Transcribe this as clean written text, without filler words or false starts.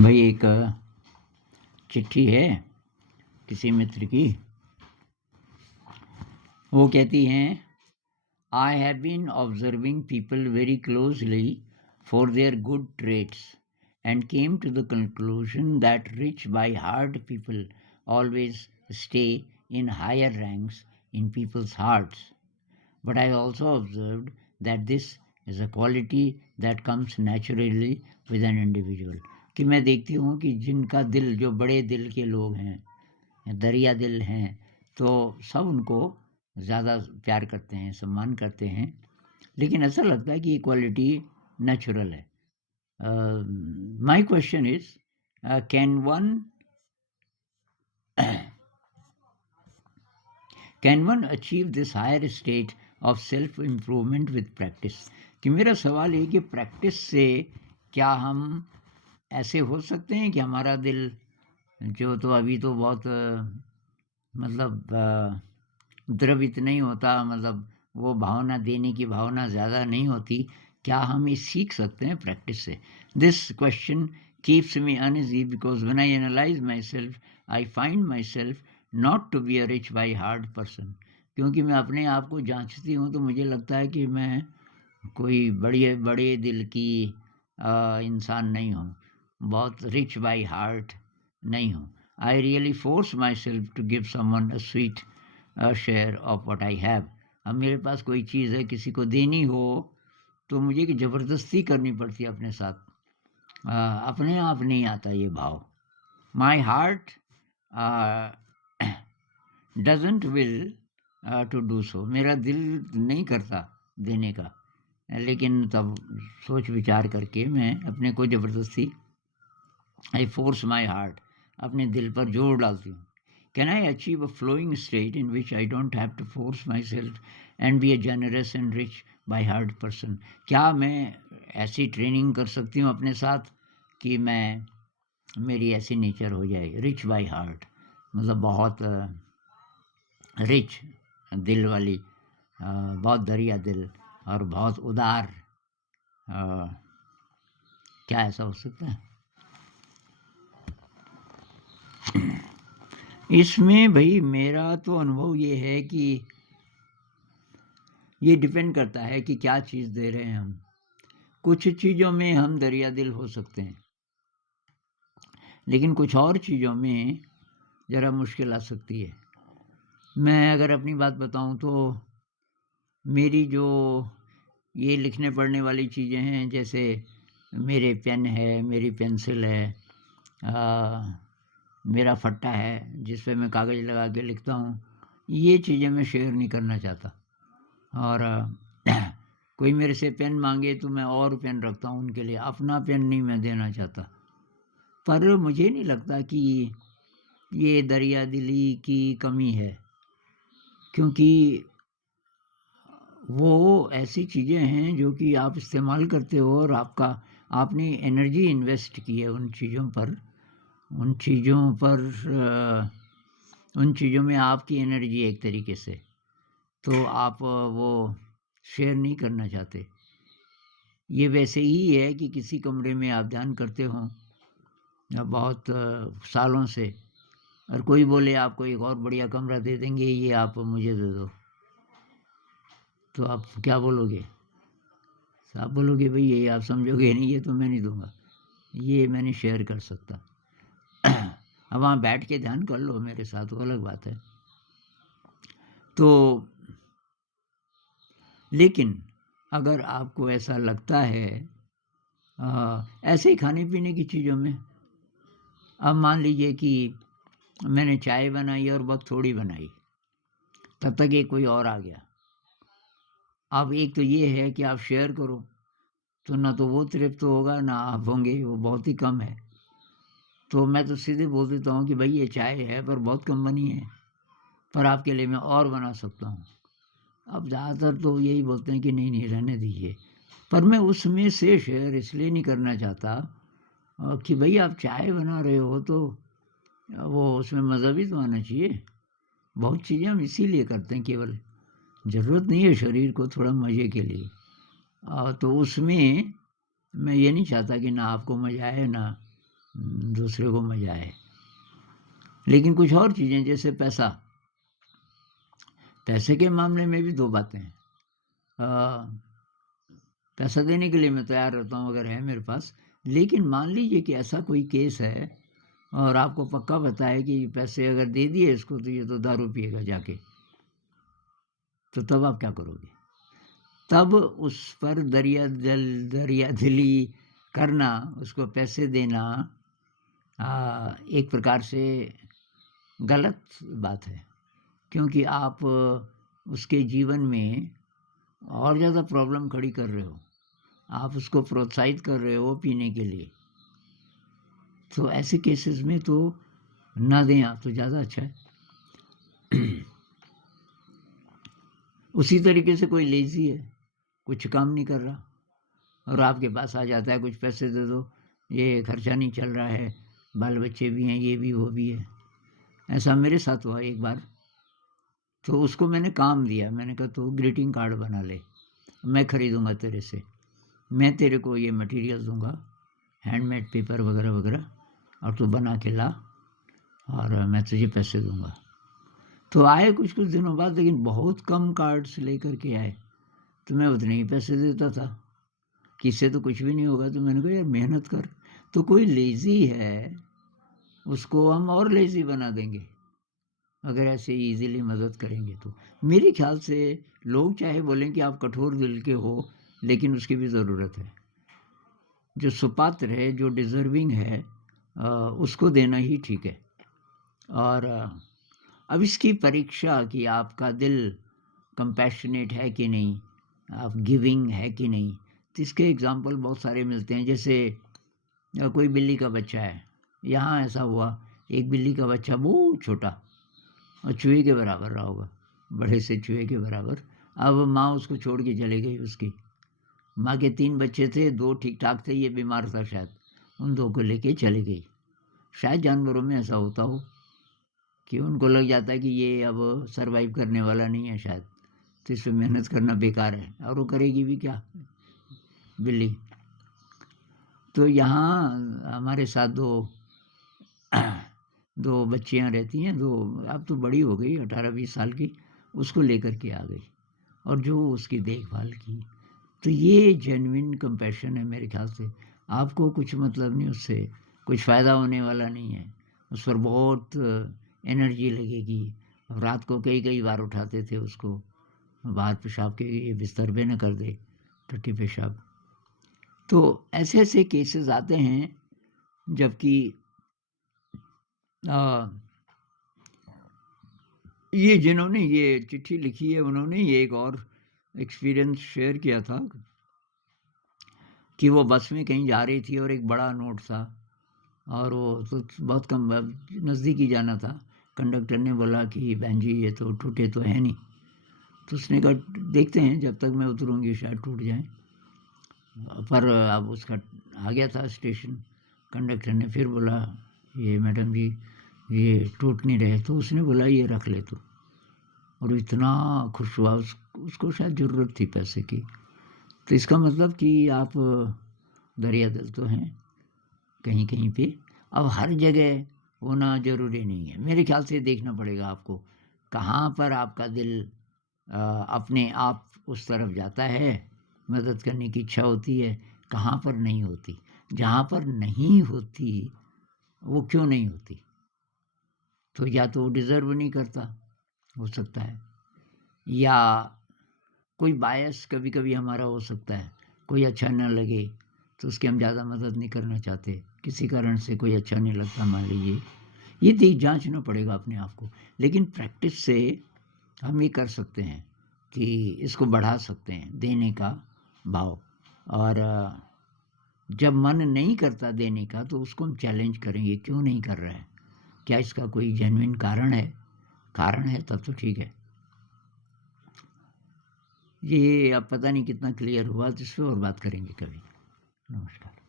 भाई एक चिट्ठी है किसी मित्र की। वो कहती हैं, I have been observing people very closely for their good traits and came to the conclusion that rich by heart people always stay in higher ranks in people's hearts. But I also observed that this is a quality that comes naturally with an individual. कि मैं देखती हूँ कि जिनका दिल, जो बड़े दिल के लोग हैं, दरिया दिल हैं, तो सब उनको ज़्यादा प्यार करते हैं, सम्मान करते हैं। लेकिन ऐसा लगता है कि ये क्वालिटी नेचुरल है। My question is, can one achieve this higher state of self improvement with practice? कि मेरा सवाल है कि प्रैक्टिस से क्या हम ऐसे हो सकते हैं कि हमारा दिल, जो तो अभी तो बहुत मतलब द्रवित नहीं होता, मतलब वो भावना, देने की भावना ज़्यादा नहीं होती, क्या हम ये सीख सकते हैं प्रैक्टिस से? This question keeps me uneasy because when I analyse myself I find myself not to be a rich by heart person. क्योंकि मैं अपने आप को जांचती हूँ तो मुझे लगता है कि मैं कोई बड़े बड़े दिल की इंसान नहीं हूँ, बहुत रिच बाई हार्ट नहीं हूँ। I really force myself to give someone a sweet share of what I have. अब मेरे पास कोई चीज़ है, किसी को देनी हो तो मुझे कि ज़बरदस्ती करनी पड़ती है अपने साथ। अपने आप नहीं आता ये भाव। My heart doesn't will to do so. मेरा दिल नहीं करता देने का, लेकिन तब सोच विचार करके मैं अपने को ज़बरदस्ती, आई फोर्स माई हार्ट, अपने दिल पर जोर डालती हूँ। Can I achieve a flowing state in which I don't have to force myself and be a generous and rich by heart person? क्या मैं ऐसी ट्रेनिंग कर सकती हूँ अपने साथ कि मैं, मेरी ऐसी नेचर हो जाए, रिच बाई हार्ट, मतलब बहुत रिच दिल वाली, बहुत दरिया दिल और बहुत उदार। क्या ऐसा हो सकता है? इसमें भाई मेरा तो अनुभव ये है कि ये डिपेंड करता है कि क्या चीज़ दे रहे हैं हम। कुछ चीज़ों में हम दरिया दिल हो सकते हैं, लेकिन कुछ और चीज़ों में ज़रा मुश्किल आ सकती है। मैं अगर अपनी बात बताऊं तो मेरी जो ये लिखने पढ़ने वाली चीज़ें हैं, जैसे मेरे पेन है, मेरी पेंसिल है, मेरा फट्टा है जिस पे मैं कागज़ लगा के लिखता हूँ, ये चीज़ें मैं शेयर नहीं करना चाहता। और कोई मेरे से पेन मांगे तो मैं और पेन रखता हूँ उनके लिए, अपना पेन नहीं मैं देना चाहता। पर मुझे नहीं लगता कि ये दरिया दिली की कमी है, क्योंकि वो ऐसी चीज़ें हैं जो कि आप इस्तेमाल करते हो और आपने एनर्जी इन्वेस्ट की है उन चीज़ों पर, उन चीज़ों में आपकी एनर्जी एक तरीके से, तो आप वो शेयर नहीं करना चाहते। ये वैसे ही है कि किसी कमरे में आप ध्यान करते हो बहुत सालों से, और कोई बोले आपको एक और बढ़िया कमरा दे देंगे, ये आप मुझे दे दो, तो आप क्या बोलोगे? आप बोलोगे भाई ये आप समझोगे नहीं, ये तो मैं नहीं दूंगा, ये मैं नहीं शेयर कर सकता। अब वहाँ बैठ के ध्यान कर लो मेरे साथ, वो अलग बात है। तो लेकिन अगर आपको ऐसा लगता है ऐसे ही खाने पीने की चीज़ों में, अब मान लीजिए कि मैंने चाय बनाई और बहुत थोड़ी बनाई, तब तक एक कोई और आ गया। अब एक तो ये है कि आप शेयर करो तो ना तो वो तृप्त होगा ना आप होंगे, वो बहुत ही कम है। तो मैं तो सीधे बोल देता हूँ कि भाई ये चाय है पर बहुत कम बनी है, पर आपके लिए मैं और बना सकता हूँ। अब ज़्यादातर तो यही बोलते हैं कि नहीं नहीं रहने दीजिए, पर मैं उसमें से शेयर इसलिए नहीं करना चाहता कि भाई आप चाय बना रहे हो तो वो उसमें मज़ा भी तो आना चाहिए। बहुत चीज़ें हम इसीलिए करते हैं, केवल ज़रूरत नहीं है शरीर को थोड़ा मज़े के लिए। तो उसमें मैं ये नहीं चाहता कि ना आपको मज़ा आए ना दूसरे को मज़ा आए। लेकिन कुछ और चीज़ें जैसे पैसा, पैसे के मामले में भी 2 बातें हैं। पैसा देने के लिए मैं तैयार रहता हूँ अगर है मेरे पास, लेकिन मान लीजिए कि ऐसा कोई केस है और आपको पक्का पता है कि पैसे अगर दे दिए इसको तो ये तो दारू पिएगा जाके, तो तब आप क्या करोगे? तब उस पर दरियादिली करना, उसको पैसे देना एक प्रकार से गलत बात है, क्योंकि आप उसके जीवन में और ज़्यादा प्रॉब्लम खड़ी कर रहे हो। आप उसको प्रोत्साहित कर रहे हो पीने के लिए। तो ऐसे केसेस में तो ना दें आप तो ज़्यादा अच्छा है। उसी तरीके से कोई लेज़ी है, कुछ काम नहीं कर रहा और आपके पास आ जाता है, कुछ पैसे दे दो, ये खर्चा नहीं चल रहा है, बाल बच्चे भी हैं, ये भी वो भी है। ऐसा मेरे साथ हुआ एक बार। तो उसको मैंने काम दिया, मैंने कहा तू ग्रीटिंग कार्ड बना ले, मैं खरीदूंगा तेरे से, मैं तेरे को ये मटेरियल दूंगा, हैंडमेड पेपर वगैरह वगैरह, और तू बना के ला और मैं तुझे पैसे दूंगा। तो आए कुछ कुछ दिनों बाद, लेकिन बहुत कम कार्ड्स लेकर के आए। तो मैं उतने ही पैसे देता था कि इससे तो कुछ भी नहीं होगा। तो मैंने कहा यार मेहनत कर। तो कोई लेज़ी है उसको हम और लेज़ी बना देंगे अगर ऐसे इजीली मदद करेंगे तो। मेरे ख्याल से लोग चाहे बोलें कि आप कठोर दिल के हो, लेकिन उसकी भी ज़रूरत है। जो सुपात्र है, जो डिज़र्विंग है, उसको देना ही ठीक है। और अब इसकी परीक्षा कि आपका दिल कंपैशनेट है कि नहीं, आप गिविंग है कि नहीं, तो इसके एग्जाम्पल बहुत सारे मिलते हैं। जैसे कोई बिल्ली का बच्चा है, यहाँ ऐसा हुआ, एक बिल्ली का बच्चा बहुत छोटा और चूहे के बराबर रहा होगा, बड़े से चूहे के बराबर। अब माँ उसको छोड़ के चली गई। उसकी माँ के 3 बच्चे थे, 2 ठीक ठाक थे, ये बीमार था शायद, उन 2 को लेके चली गई। शायद जानवरों में ऐसा होता हो कि उनको लग जाता है कि ये अब सरवाइव करने वाला नहीं है शायद, तो इस पर मेहनत करना बेकार है, और वो करेगी भी क्या बिल्ली। तो यहाँ हमारे साथ दो बच्चियाँ रहती हैं, दो, अब तो बड़ी हो गई, 18-20 साल की, उसको लेकर के आ गई और जो उसकी देखभाल की। तो ये जेन्युइन कंपैशन है मेरे ख्याल से। आपको कुछ मतलब नहीं उससे, कुछ फ़ायदा होने वाला नहीं है, उस पर बहुत एनर्जी लगेगी। रात को कई कई बार उठाते थे उसको, बाहर पेशाब के ये बिस्तर पे न कर दे, टट्टी पेशाब। तो ऐसे ऐसे केसेस आते हैं, जबकि ये जिन्होंने ये चिट्ठी लिखी है उन्होंने ये एक और एक्सपीरियंस शेयर किया था कि वो बस में कहीं जा रही थी और एक बड़ा नोट था और वो तो बहुत कम नज़दीक ही जाना था। कंडक्टर ने बोला कि बहन जी ये तो टूटे तो है नहीं। तो उसने कहा देखते हैं, जब तक मैं उतरूँगी शायद टूट जाए। पर अब उसका आ गया था स्टेशन। कंडक्टर ने फिर बोला ये मैडम जी ये टूट नहीं रहे। तो उसने बोला ये रख ले तू। और इतना खुश हुआ, उसको शायद ज़रूरत थी पैसे की। तो इसका मतलब कि आप दरिया दिल तो हैं कहीं कहीं पे। अब हर जगह होना ज़रूरी नहीं है। मेरे ख्याल से देखना पड़ेगा आपको, कहाँ पर आपका दिल अपने आप उस तरफ जाता है, मदद करने की इच्छा होती है, कहाँ पर नहीं होती। जहाँ पर नहीं होती वो क्यों नहीं होती, तो या तो वो डिज़र्व नहीं करता, हो सकता है, या कोई बायस कभी कभी हमारा हो सकता है, कोई अच्छा न लगे तो उसकी हम ज़्यादा मदद नहीं करना चाहते, किसी कारण से कोई अच्छा नहीं लगता मान लीजिए। ये देख जांचना पड़ेगा अपने आप को। लेकिन प्रैक्टिस से हम ये कर सकते हैं कि इसको बढ़ा सकते हैं, देने का भाव। और जब मन नहीं करता देने का तो उसको हम चैलेंज करेंगे, क्यों नहीं कर रहा है, क्या इसका कोई जेन्युइन कारण है। कारण है तब तो ठीक है। ये अब पता नहीं कितना क्लियर हुआ, तो इस पर और बात करेंगे कभी। नमस्कार।